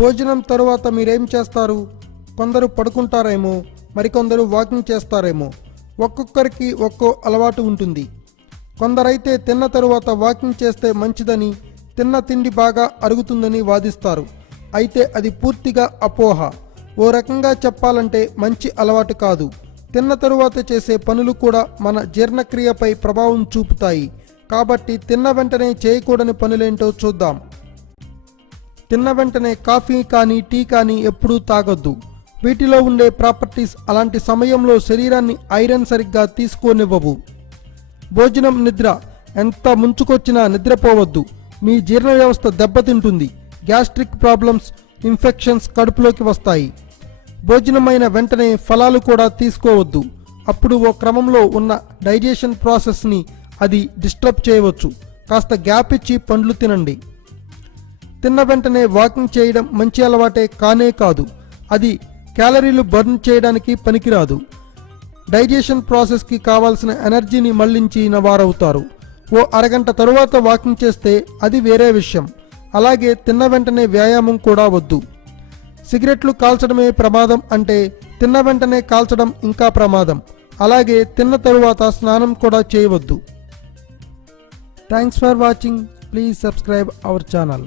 భోజనం తరువాత మీరేం చేస్తారు? కొందరు పడుకుంటారేమో, మరికొందరు వాకింగ్ చేస్తారేమో. ఒక్కొక్కరికి ఒక్కో అలవాటు ఉంటుంది. కొందరైతే తిన్న తరువాత వాకింగ్ చేస్తే మంచిదని, తిన్న తిండి బాగా అరుగుతుందని వాదిస్తారు. అయితే అది పూర్తిగా అపోహ. ఓ రకంగా చెప్పాలంటే మంచి అలవాటు కాదు. తిన్న తరువాత చేసే పనులు కూడా మన జీర్ణక్రియపై ప్రభావం చూపుతాయి. కాబట్టి తిన్న వెంటనే చేయకూడని పనులేంటో చూద్దాం. తిన్న వెంటనే కాఫీ కానీ టీ కానీ ఎప్పుడూ తాగొద్దు. వీటిలో ఉండే ప్రాపర్టీస్ అలాంటి సమయంలో శరీరాన్ని ఐరన్ సరిగ్గా తీసుకోనివ్వవు. భోజనం, నిద్ర. ఎంత ముంచుకొచ్చినా నిద్రపోవద్దు. మీ జీర్ణ వ్యవస్థ దెబ్బతింటుంది. గ్యాస్ట్రిక్ ప్రాబ్లమ్స్, ఇన్ఫెక్షన్స్ కడుపులోకి వస్తాయి. భోజనమైన వెంటనే ఫలాలు కూడా తీసుకోవద్దు. అప్పుడు ఓ క్రమంలో ఉన్న డైజెషన్ ప్రాసెస్ని అది డిస్టర్బ్ చేయవచ్చు. కాస్త గ్యాప్ ఇచ్చి పండ్లు తినండి. తిన్న వెంటనే వాకింగ్ చేయడం మంచి అలవాటే కానే కాదు. అది క్యాలరీలు బర్న్ చేయడానికి పనికిరాదు. డైజెషన్ ప్రాసెస్కి కావాల్సిన ఎనర్జీని మళ్లించిన వారవుతారు. ఓ అరగంట తరువాత వాకింగ్ చేస్తే అది వేరే విషయం. అలాగే తిన్న వెంటనే వ్యాయామం కూడా వద్దు. సిగరెట్లు కాల్చడమే ప్రమాదం అంటే తిన్న వెంటనే కాల్చడం ఇంకా ప్రమాదం. అలాగే తిన్న తరువాత స్నానం కూడా చేయవద్దు. Thanks for watching. Please subscribe our channel.